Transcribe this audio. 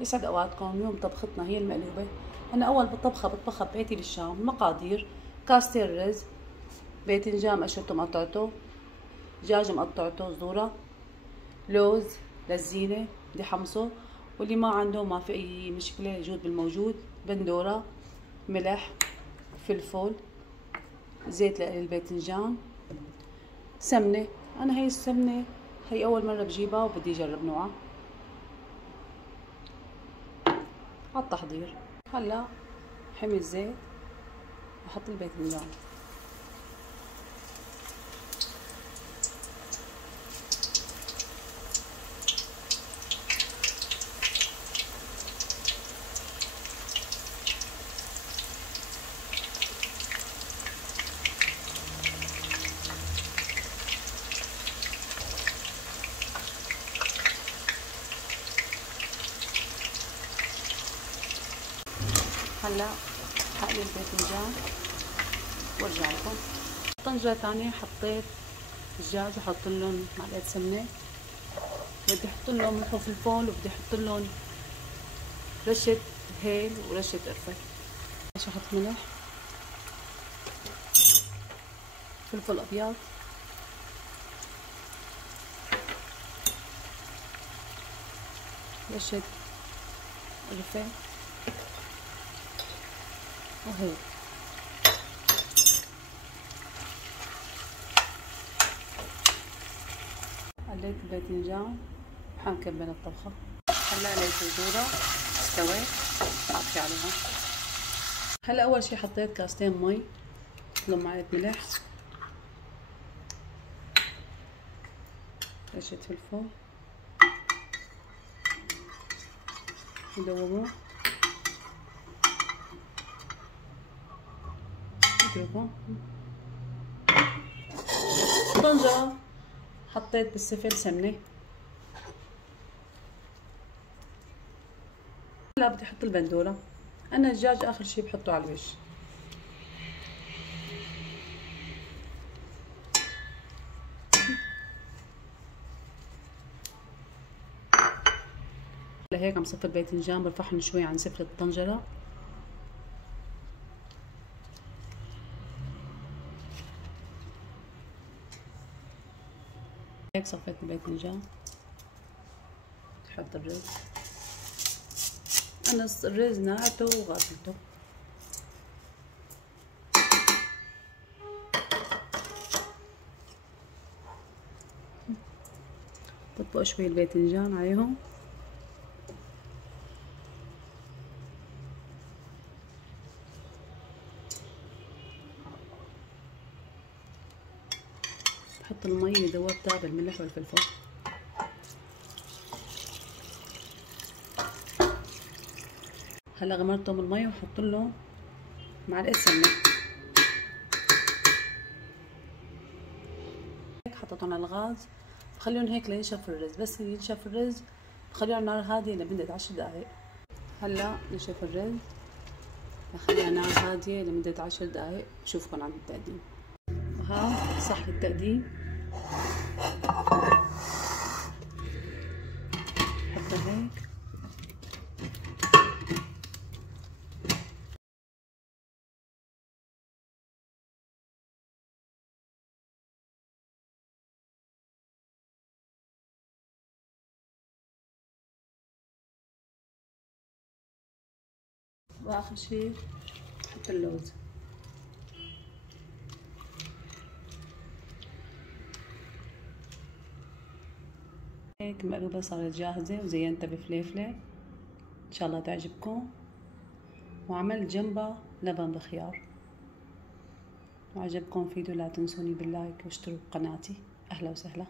يسعد اوقاتكم. اليوم طبختنا هي المقلوبة. انا اول طبخة بطبخها ببيتي بالشام. مقادير: كاستين رز، باذنجان قشرته مقطعته، دجاج مقطعته ذرة، لوز للزينة بدي حمصه، واللي ما عنده ما في اي مشكلة يجود بالموجود، بندورة، ملح، فلفل، زيت للباذنجان، سمنة. انا هي السمنة هي اول مرة بجيبها وبدي اجرب نوعها. على التحضير هلا حمي الزيت، احط الباذنجان، هلا حقلي الباذنجان وارجع لكم. طنجرة ثانية حطيت دجاج وحط لهم معلقة سمنة، بدي احط لهم ملح وفلفل، وبدي احط لهم رشة هيل ورشة قرفة. باش احط ملح، فلفل ابيض، رشة قرفة وهيل. قليت الباذنجان وحنكمل الطبخة. هلا قليت الذرة استوت، حاطي عليها. هلا اول شي حطيت كاستين مي، لهم معلقة ملح، رشة فلفل، ندوبه نتركه. طنجرة حطيت بالسفل سمنة. هلا بدي احط البندورة. انا الدجاج اخر شي بحطه على الوش. لهيك عم صفي الباذنجان، برفعهم شوي عن سفلة الطنجرة. هيك صفيت الباذنجان. بحط الرز. انا الرز نقعته وغسلته. بطبق شوي الباذنجان عليهم، بحط المي اللي ذوبتها بالملح والفلفل. هلا غمرتهم المي وحط لهم معلقه سمنه. هيك حطيتهم على الغاز، بخليهم هيك لينشف الرز. بس ينشف الرز بخليه على نار هاديه لمده 10 دقائق. هلا نشف الرز، بخليه على نار هاديه لمده 10 دقائق. بشوفكم عند التقديم. وها صح التقديم. حطها هيك. واخر شي بحط اللوز. هيك المقلوبة صارت جاهزة وزينتها بفليفلة، ان شاء الله تعجبكم. وعملت جنبها لبن بخيار. وعجبكم فيديو لا تنسوني باللايك واشتركوا بقناتي. اهلا وسهلا.